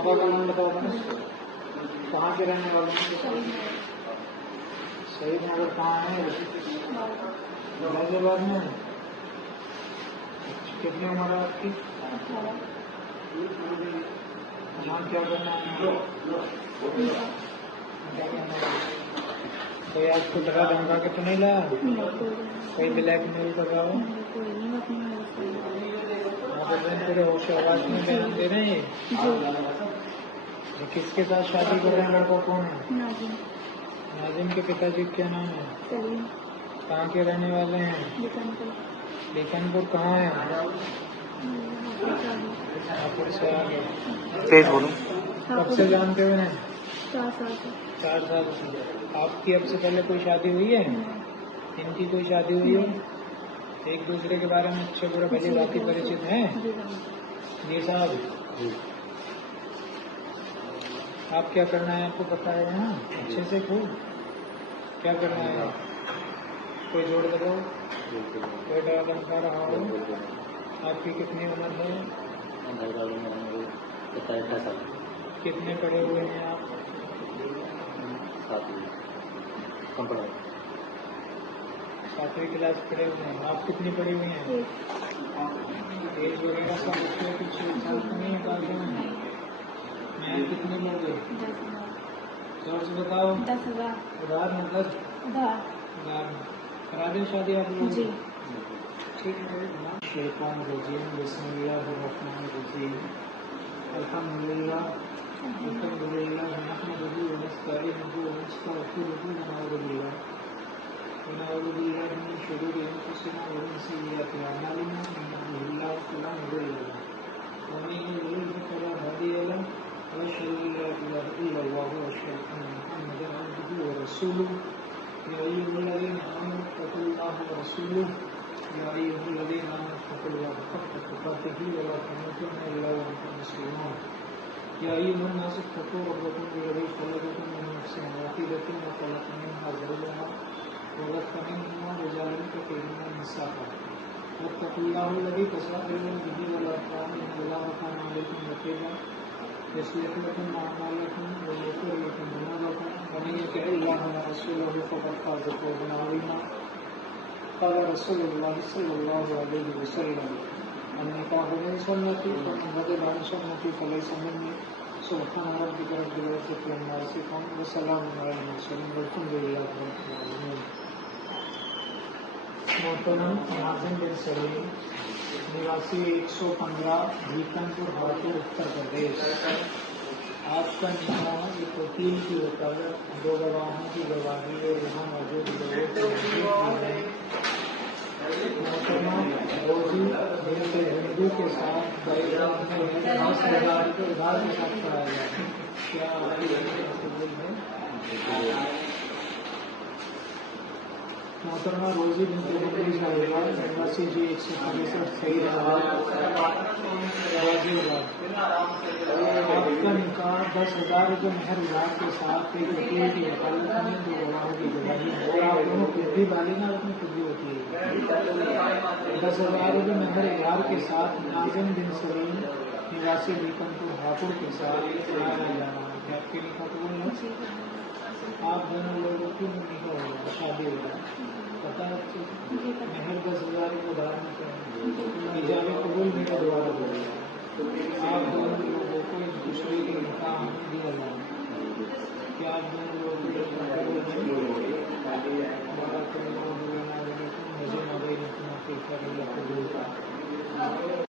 पापा का नाम बताओ ना, कहाँ के रहने वाले हैं? शहीद नगर कहाँ है? गाजियाबाद में। कितनी उम्र है आपकी? यहाँ क्या करना है? कोई आपको टका धमका के तो नहीं लाया? कोई ब्लैक मेल कर रहा हो? आप पूरे होश आवाज में बयान दे रहे हैं। ये किसके साथ शादी कर रहे हैं? लड़का कौन है? नाजिम के पिताजी क्या नाम है? कहाँ के रहने वाले हैं? लेखनपुर कहाँ है? हापुड़ से आ गए। तेज बोलो। कब से जानते हुए हैं? 4 साल से। 4 साल से। आपकी अब से पहले कोई शादी हुई है? इनकी कोई शादी हुई है? एक दूसरे के बारे में अच्छे बुरे भली बात परिचित हैं? जी साहब, आप क्या करना है आपको पता है ना? अच्छे से खूब क्या करना है? कोई जोड़ दो, कोई डरा धमका रहा हो। आपकी कितनी उम्र है? कितने पढ़े हुए हैं आप? 7वीं क्लास पढ़े हुए हैं। आप कितनी पढ़ी हुई हैं? एज वगैरह सब बच्चे कुछ साल तो नहीं है? मैं कितने लोगे? जोर से बताओ। 10,000। उधार मतलब? उधार में करा दें शादी आप लोग? जी। ठीक है। शैतान रजीम, बिस्मिल्लाहिर्रहमानिर्रहीम, अल्हम्दुलिल्लाह नहमदुहु व नस्तईनुहु व नस्तगफिरुहु व नऊज़ु बिल्लाहि मिन शुरूरि अंफुसिना व मिन सय्यिआति अअमालिना, मन यहदिहिल्लाहु फला मुदिल्ल लहु व मन युद्लिल फला हादिय लहु, व अशहदु अन ला इलाहा इल्लल्लाहु व अशहदु अन्न मुहम्मदन अब्दुहु व रसूलुहु। या अय्युहल्लज़ीना आमनु इत्तक़ुल्लाह व रसूलुहु, या अय्युहल्लज़ीना आमनु इत्तक़ुल्लाह हक़्क़ तुक़ातिही व ला तमूतुन्ना इल्ला व अंतुम मुस्लिमून। या अय्युहन्नास इत्तक़ू रब्बकुम अल्लज़ी ख़लक़कुम मिन नफ़्सिन वाहिदतिन व ख़लक़ मिन्हा ज़ौजहा व बस्स मिन्हुमा रिजालन कसीरन व निसाअ वत्तक़ुल्लाह अल्लज़ी तसाअलून बिही वल अरहाम इन्नल्लाह कान अलैकुम रक़ीबा। यस्लिह लकुम अअमालकुम व यग़फिर लकुम ज़ुनूबकुम व मन युति'िल्लाह व रसूलहु फ़क़द फ़ाज़ फ़ौज़न अज़ीमा। क़ाल रसूलुल्लाह सल्लल्लाहु अलैहि वसल्लम, अन्निकाहु मिन सुन्नती फ़मन रग़िबा अन सुन्नती फ़लैसा मिन्नी। सुब्हान रब्बिका रब्बिल इज़्ज़ति अम्मा यसिफ़ून व सलामुन अलल मुरसलीन वल्हम्दुलिल्लाहि रब्बिल आलमीन। मोहतरम नाज़िम बिन सलीम, निवासी 115, भीकनपुर, हापुड़, उत्तर प्रदेश। आपका निकाह एक वकील की वकालत, 2 गवाहों की गवाही और यहाँ मौजूद लोगों की मोहतरमा रोजी बिन्त हिंदू के साथ 10,000 के उधार के साथ कराया गया है। क्या मोहतरमा रोजी बिन्त हिंदू साहिबा, निवासी जी 165, सही गाजियाबाद। आपका निकाह 10,000 रुपये मेहर विभाग के साथ एक वकील की वकालत में 2 गवाहों की गवाही और आप दोनों खुद भी बालिग और अपनी खुद भी वकील। 10,000 रुपये मेहर विभाग के साथ नाज़िम बिन सलीम, निवासी बीकनपुर, हापुड़ के साथ कराया जाना है। क्या आपके निकाह कबूल है? आप दोनों लोगों की निकाह होगा, शादी होगा, पता है अच्छे से? मेहर 10,000 रुपये उधार में करेंगे, इजाज़त कबूल मेरा दोबारा बोलेगा। आप दोनों लोगों को एक दूसरे के निकाह में दिया जाना। क्या आप दोनों लोगों को